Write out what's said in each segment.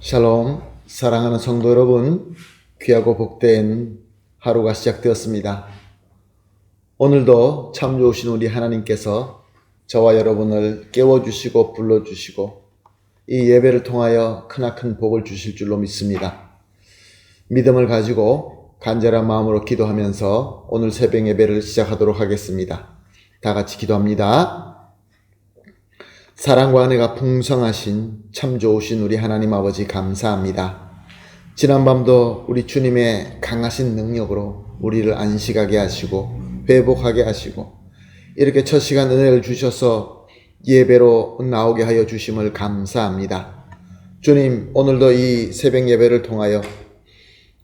샬롬, 사랑하는 성도 여러분, 귀하고 복된 하루가 시작되었습니다. 오늘도 참 좋으신 우리 하나님께서 저와 여러분을 깨워주시고 불러주시고 이 예배를 통하여 크나큰 복을 주실 줄로 믿습니다. 믿음을 가지고 간절한 마음으로 기도하면서 오늘 새벽 예배를 시작하도록 하겠습니다. 다 같이 기도합니다. 사랑과 은혜가 풍성하신 참 좋으신 우리 하나님 아버지 감사합니다. 지난밤도 우리 주님의 강하신 능력으로 우리를 안식하게 하시고 회복하게 하시고 이렇게 첫 시간 은혜를 주셔서 예배로 나오게 하여 주심을 감사합니다. 주님, 오늘도 이 새벽 예배를 통하여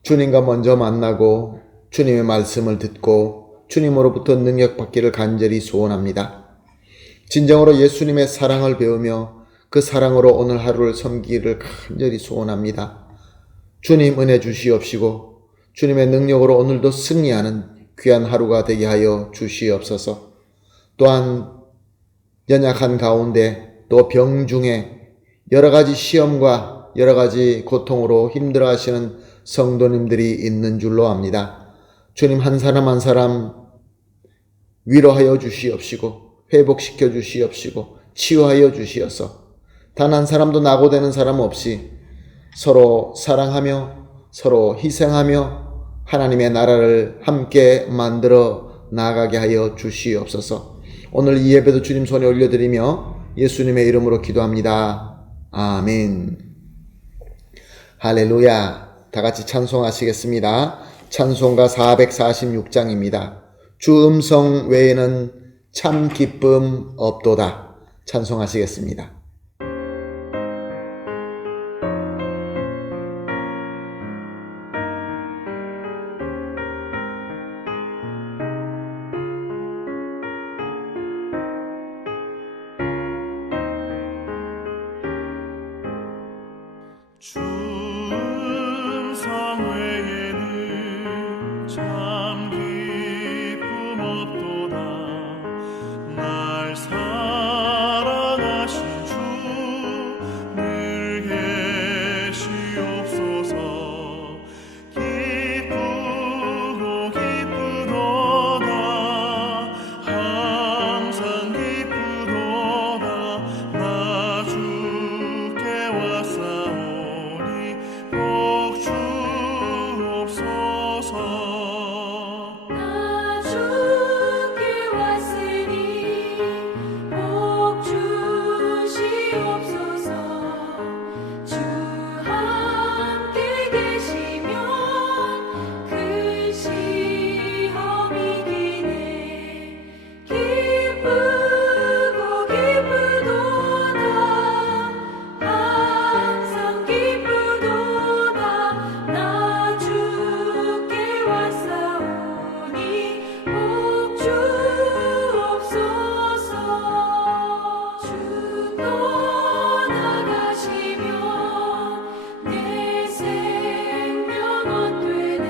주님과 먼저 만나고 주님의 말씀을 듣고 주님으로부터 능력 받기를 간절히 소원합니다. 진정으로 예수님의 사랑을 배우며 그 사랑으로 오늘 하루를 섬기기를 간절히 소원합니다. 주님 은혜 주시옵시고 주님의 능력으로 오늘도 승리하는 귀한 하루가 되게 하여 주시옵소서. 또한 연약한 가운데 또 병 중에 여러 가지 시험과 여러 가지 고통으로 힘들어하시는 성도님들이 있는 줄로 압니다. 주님 한 사람 한 사람 위로하여 주시옵시고 회복시켜 주시옵시고 치유하여 주시어서 단 한 사람도 낙오되는 사람 없이 서로 사랑하며 서로 희생하며 하나님의 나라를 함께 만들어 나가게 하여 주시옵소서. 오늘 이 예배도 주님 손에 올려드리며 예수님의 이름으로 기도합니다. 아멘. 할렐루야. 다 같이 찬송하시겠습니다. 찬송가 446장입니다. 주 음성 외에는 참 기쁨 없도다. 찬송하시겠습니다. 주 음성 외에는 참 기쁨 없도다. 날 사랑하신 주 늘 계시옵소서. 기쁘고 기쁘도다. 항상 기쁘도다. 나 주께 왔사오니 복 주옵소서. 나 주께 왔으니 복 주시옵소서. 주 함께 계시면 큰 시험이 기네. 기쁘고 기쁘도다. 항상 기쁘도다. 나 주께 왔사오니 복 주옵소서. 주 떠나가시면 내 생명 헛되네.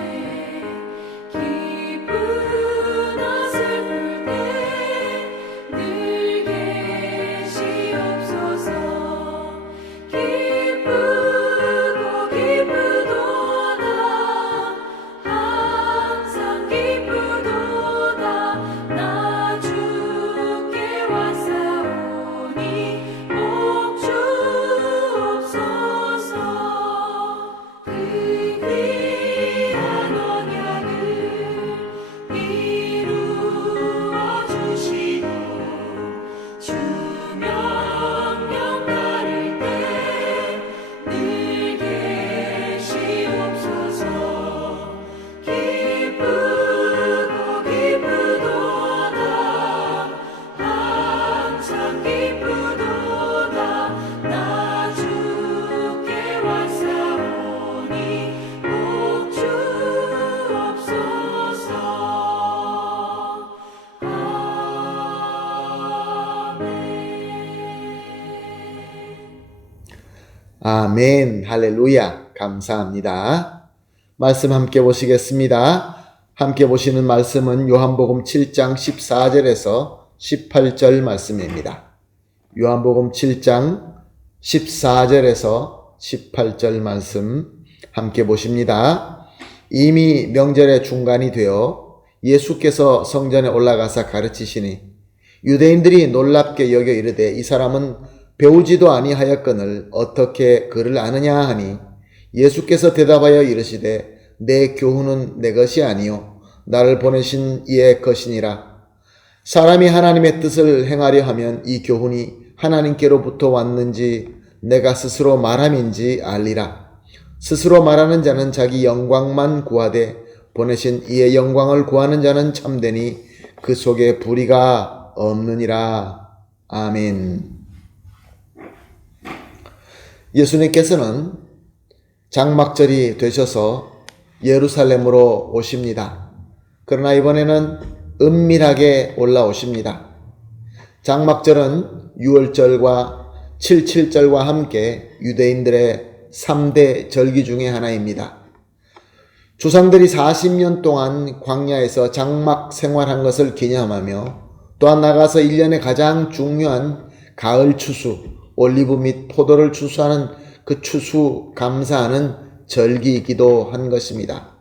기쁘나 슬플 때 늘 계시옵소서. 기쁘고 기쁘도다. 항상 기쁘도다. 나 주께 왔사오니 복 주옵소서. 그 귀한 언약을 이루어 주시고 주 명령 따를 때 늘 계시옵소서. 기쁘고 기쁘도다. 항상 기쁘도다. 나 주께 왔사오니 복 주옵소서. 아멘. 할렐루야. 감사합니다. 말씀 함께 보시겠습니다. 함께 보시는 말씀은 요한복음 7장 14절에서 18절 말씀입니다. 요한복음 7장 14절에서 18절 말씀 함께 보십니다. 이미 명절의 중간이 되어 예수께서 성전에 올라가사 가르치시니 유대인들이 놀랍게 여겨 이르되 이 사람은 배우지도 아니하였거늘 어떻게 그를 아느냐 하니 예수께서 대답하여 이르시되 내 교훈은 내 것이 아니요 나를 보내신 이의 것이니라. 사람이 하나님의 뜻을 행하려 하면 이 교훈이 하나님께로부터 왔는지 내가 스스로 말함인지 알리라. 스스로 말하는 자는 자기 영광만 구하되 보내신 이의 영광을 구하는 자는 참되니 그 속에 불의가 없느니라. 아멘. 예수님께서는 장막절이 되셔서 예루살렘으로 오십니다. 그러나 이번에는 은밀하게 올라오십니다. 장막절은 유월절과 77절과 함께 유대인들의 3대 절기 중에 하나입니다. 조상들이 40년 동안 광야에서 장막 생활한 것을 기념하며 또한 나가서 1년의 가장 중요한 가을 추수, 올리브 및 포도를 추수하는 그 추수 감사하는 절기이기도 한 것입니다.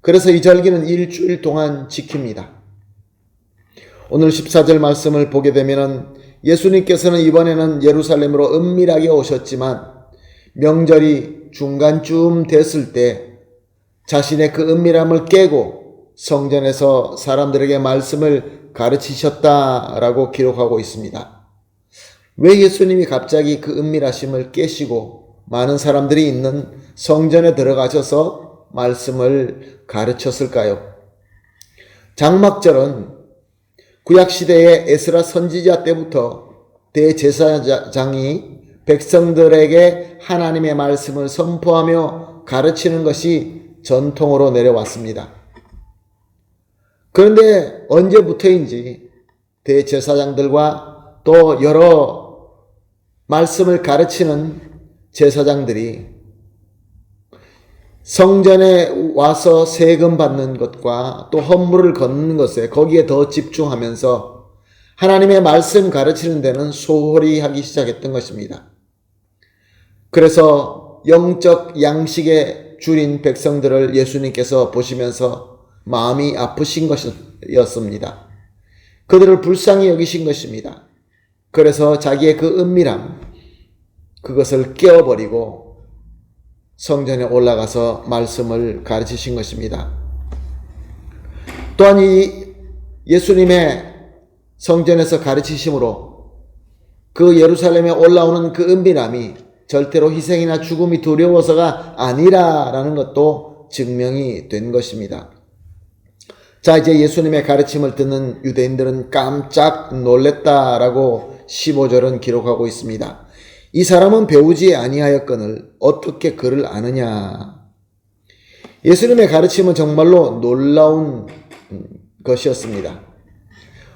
그래서 이 절기는 일주일 동안 지킵니다. 오늘 14절 말씀을 보게 되면 예수님께서는 이번에는 예루살렘으로 은밀하게 오셨지만 명절이 중간쯤 됐을 때 자신의 그 은밀함을 깨고 성전에서 사람들에게 말씀을 가르치셨다라고 기록하고 있습니다. 왜 예수님이 갑자기 그 은밀하심을 깨시고 많은 사람들이 있는 성전에 들어가셔서 말씀을 가르쳤을까요? 장막절은 구약시대의 에스라 선지자 때부터 대제사장이 백성들에게 하나님의 말씀을 선포하며 가르치는 것이 전통으로 내려왔습니다. 그런데 언제부터인지 대제사장들과 또 여러 말씀을 가르치는 제사장들이 성전에 와서 세금 받는 것과 또 헌물을 걷는 것에 거기에 더 집중하면서 하나님의 말씀 가르치는 데는 소홀히 하기 시작했던 것입니다. 그래서 영적 양식에 줄인 백성들을 예수님께서 보시면서 마음이 아프신 것이었습니다. 그들을 불쌍히 여기신 것입니다. 그래서 자기의 그 은밀함, 그것을 깨어버리고 성전에 올라가서 말씀을 가르치신 것입니다. 또한 이 예수님의 성전에서 가르치심으로 그 예루살렘에 올라오는 그 은밀함이 절대로 희생이나 죽음이 두려워서가 아니라라는 것도 증명이 된 것입니다. 자, 이제 예수님의 가르침을 듣는 유대인들은 깜짝 놀랬다라고 15절은 기록하고 있습니다. 이 사람은 배우지 아니하였거늘 어떻게 그를 아느냐. 예수님의 가르침은 정말로 놀라운 것이었습니다.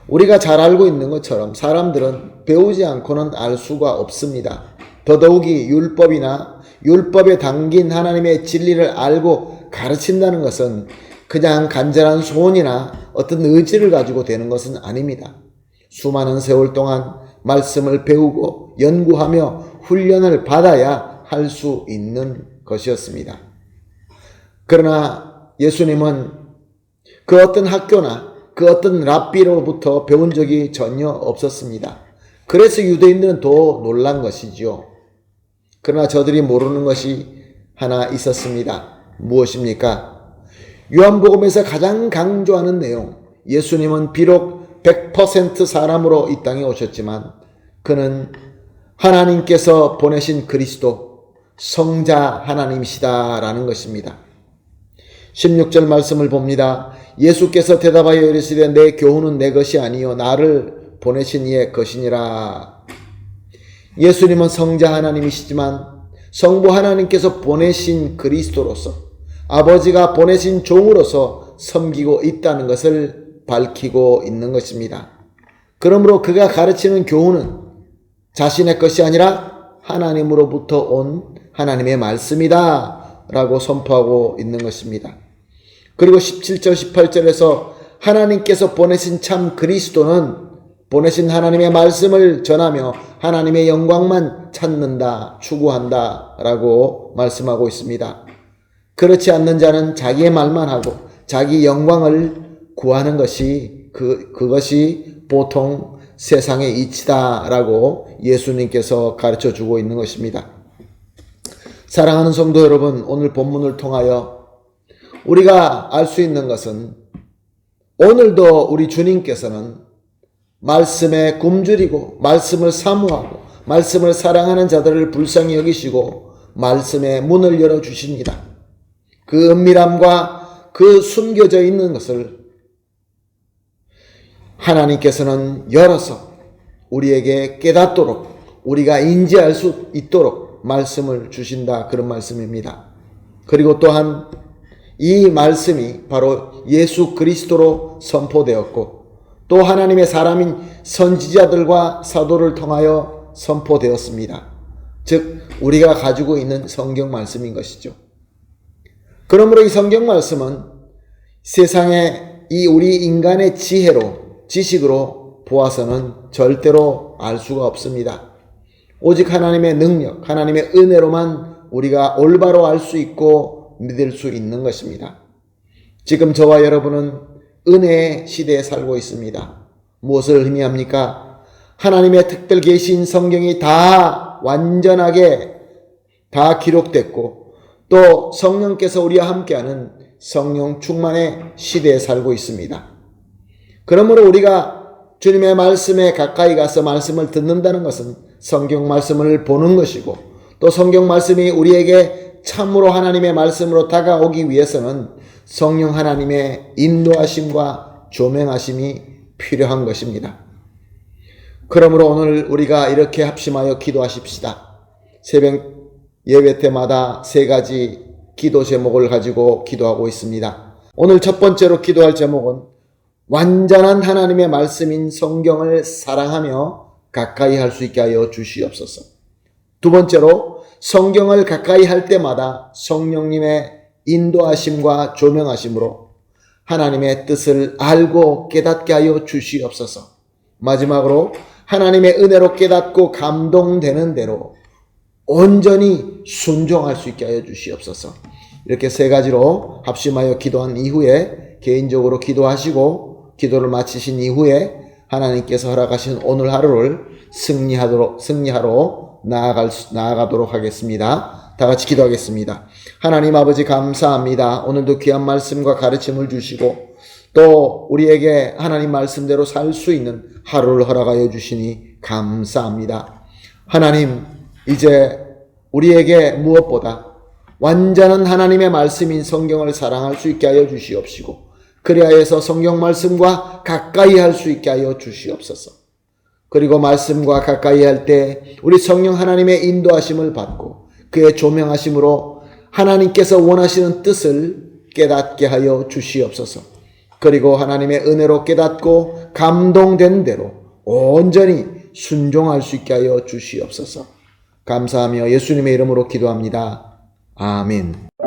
우리가 잘 알고 있는 것처럼 사람들은 배우지 않고는 알 수가 없습니다. 더더욱이 율법이나 율법에 담긴 하나님의 진리를 알고 가르친다는 것은 그냥 간절한 소원이나 어떤 의지를 가지고 되는 것은 아닙니다. 수많은 세월 동안 말씀을 배우고 연구하며 훈련을 받아야 할 수 있는 것이었습니다. 그러나 예수님은 그 어떤 학교나 그 어떤 랍비로부터 배운 적이 전혀 없었습니다. 그래서 유대인들은 더 놀란 것이지요. 그러나 저들이 모르는 것이 하나 있었습니다. 무엇입니까? 요한복음에서 가장 강조하는 내용, 예수님은 비록 100% 사람으로 이 땅에 오셨지만 그는 하나님께서 보내신 그리스도, 성자 하나님이시다라는 것입니다. 16절 말씀을 봅니다. 예수께서 대답하여 이르시되 내 교훈은 내 것이 아니요 나를 보내신 이의 것이니라. 예수님은 성자 하나님이시지만 성부 하나님께서 보내신 그리스도로서 아버지가 보내신 종으로서 섬기고 있다는 것을 밝히고 있는 것입니다. 그러므로 그가 가르치는 교훈은 자신의 것이 아니라 하나님으로부터 온 하나님의 말씀이다 라고 선포하고 있는 것입니다. 그리고 17절 18절에서 하나님께서 보내신 참 그리스도는 보내신 하나님의 말씀을 전하며 하나님의 영광만 찾는다, 추구한다 라고 말씀하고 있습니다. 그렇지 않는 자는 자기의 말만 하고 자기 영광을 구하는 것이 그것이 보통 세상의 이치다 라고 예수님께서 가르쳐 주고 있는 것입니다. 사랑하는 성도 여러분, 오늘 본문을 통하여 우리가 알 수 있는 것은 오늘도 우리 주님께서는 말씀에 굶주리고 말씀을 사모하고 말씀을 사랑하는 자들을 불쌍히 여기시고 말씀의 문을 열어주십니다. 그 은밀함과 그 숨겨져 있는 것을 하나님께서는 열어서 우리에게 깨닫도록 우리가 인지할 수 있도록 말씀을 주신다, 그런 말씀입니다. 그리고 또한 이 말씀이 바로 예수 그리스도로 선포되었고 또 하나님의 사람인 선지자들과 사도를 통하여 선포되었습니다. 즉 우리가 가지고 있는 성경 말씀인 것이죠. 그러므로 이 성경 말씀은 세상의 이 우리 인간의 지식으로 보아서는 절대로 알 수가 없습니다. 오직 하나님의 능력, 하나님의 은혜로만 우리가 올바로 알 수 있고 믿을 수 있는 것입니다. 지금 저와 여러분은 은혜의 시대에 살고 있습니다. 무엇을 의미합니까? 하나님의 특별 계신 성경이 다 완전하게 다 기록됐고 또 성령께서 우리와 함께하는 성령 충만의 시대에 살고 있습니다. 그러므로 우리가 주님의 말씀에 가까이 가서 말씀을 듣는다는 것은 성경 말씀을 보는 것이고 또 성경 말씀이 우리에게 참으로 하나님의 말씀으로 다가오기 위해서는 성령 하나님의 인도하심과 조명하심이 필요한 것입니다. 그러므로 오늘 우리가 이렇게 합심하여 기도하십시다. 새벽 예배 때마다 3가지 기도 제목을 가지고 기도하고 있습니다. 오늘 첫 번째로 기도할 제목은 완전한 하나님의 말씀인 성경을 사랑하며 가까이 할 수 있게 하여 주시옵소서. 두 번째로 성경을 가까이 할 때마다 성령님의 인도하심과 조명하심으로 하나님의 뜻을 알고 깨닫게 하여 주시옵소서. 마지막으로 하나님의 은혜로 깨닫고 감동되는 대로 온전히 순종할 수 있게 하여 주시옵소서. 이렇게 3가지로 합심하여 기도한 이후에 개인적으로 기도하시고 기도를 마치신 이후에 하나님께서 허락하신 오늘 하루를 승리하러 나아가도록 하겠습니다. 다 같이 기도하겠습니다. 하나님 아버지 감사합니다. 오늘도 귀한 말씀과 가르침을 주시고 또 우리에게 하나님 말씀대로 살 수 있는 하루를 허락하여 주시니 감사합니다. 하나님, 이제 우리에게 무엇보다 완전한 하나님의 말씀인 성경을 사랑할 수 있게 하여 주시옵시고 그리하여서 성경 말씀과 가까이 할 수 있게 하여 주시옵소서. 그리고 말씀과 가까이 할 때 우리 성령 하나님의 인도하심을 받고 그의 조명하심으로 하나님께서 원하시는 뜻을 깨닫게 하여 주시옵소서. 그리고 하나님의 은혜로 깨닫고 감동된 대로 온전히 순종할 수 있게 하여 주시옵소서. 감사하며 예수님의 이름으로 기도합니다. 아멘.